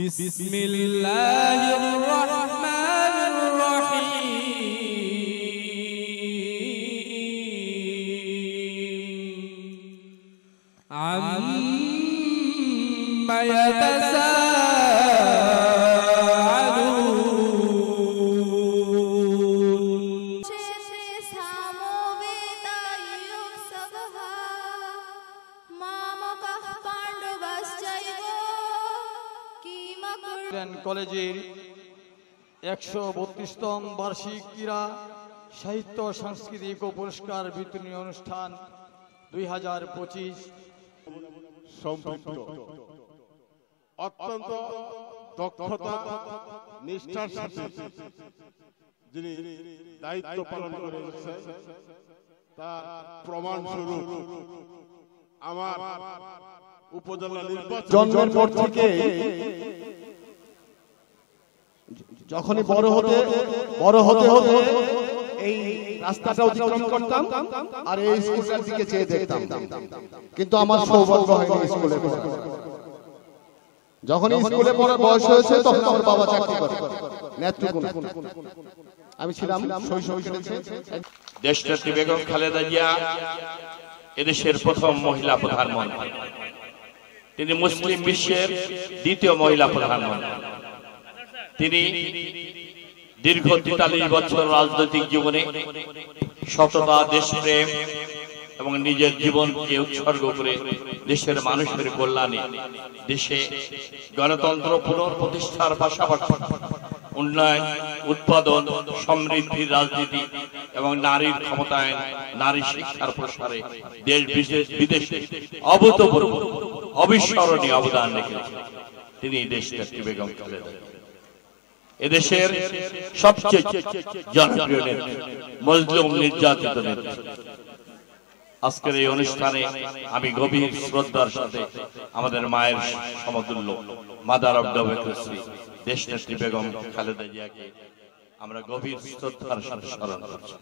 বিসমিল্লাহির রহমানির রহিম। আম্মা ইয়াতাসাআলুন। কলেজের ১৩২তম বার্ষিক ক্রীড়া সাহিত্য সাংস্কৃতিক ও পুরস্কার বিতরণী অনুষ্ঠান ২০২৫ সম্পৃক্ত অত্যন্ত দক্ষতা নিষ্ঠার সাথে যিনি দায়িত্ব পালন করে যাচ্ছেন তার প্রমাণস্বরূপ আমার উপজেলা নির্বাচন জন্মের পর থেকে যখনই বড় হতে হতে এই রাস্তাটা অতিক্রম করতাম আর এই স্কুলটার দিকে চেয়ে দেখতাম, কিন্তু আমার সৌভাগ্য হয়নি স্কুলে পড়ার। যখন স্কুলে পড়ার বয়স হয়েছে তখন আমার বাবা চাকরি করে নেত্রকোনা। আমি ছিলাম শৈশবে কেটেছে। দেশনেত্রী বেগম খালেদা জিয়া এদেশের প্রথম মহিলা প্রধানমন্ত্রী। তিনি মুসলিম বিশ্বের দ্বিতীয় মহিলা প্রধানমন্ত্রী। তিনি দীর্ঘ ৪৩ বছর রাজনৈতিক জীবনে সততা, দেশপ্রেম এবং নিজের জীবনকে উৎসর্গ করে দেশের মানুষের কল্যাণে দেশে গণতন্ত্র পুনঃপ্রতিষ্ঠার পাশাপাশি উন্নয়ন, উৎপাদন, সমৃদ্ধির রাজনীতি এবং নারীর ক্ষমতায়ন, নারী শিক্ষার প্রসারে দেশ বিদেশে অভূতপূর্ব অবিস্মরণীয় অবদান রেখেছেন তিনি দেশনেত্রী বেগম খালেদা জিয়া। এদেশের সবচেয়ে জনপ্রিয় নেত্রী, মজলুম নির্যাতিত নেত্রী। আজকের এই অনুষ্ঠানে আমি গভীর শ্রদ্ধার সাথে আমাদের মায়ের সমতুল্য মাদার অব ডেমোক্রেসি দেশনেত্রী বেগম খালেদা জিয়াকে আমরা গভীর শ্রদ্ধার সাথে স্মরণ করছি।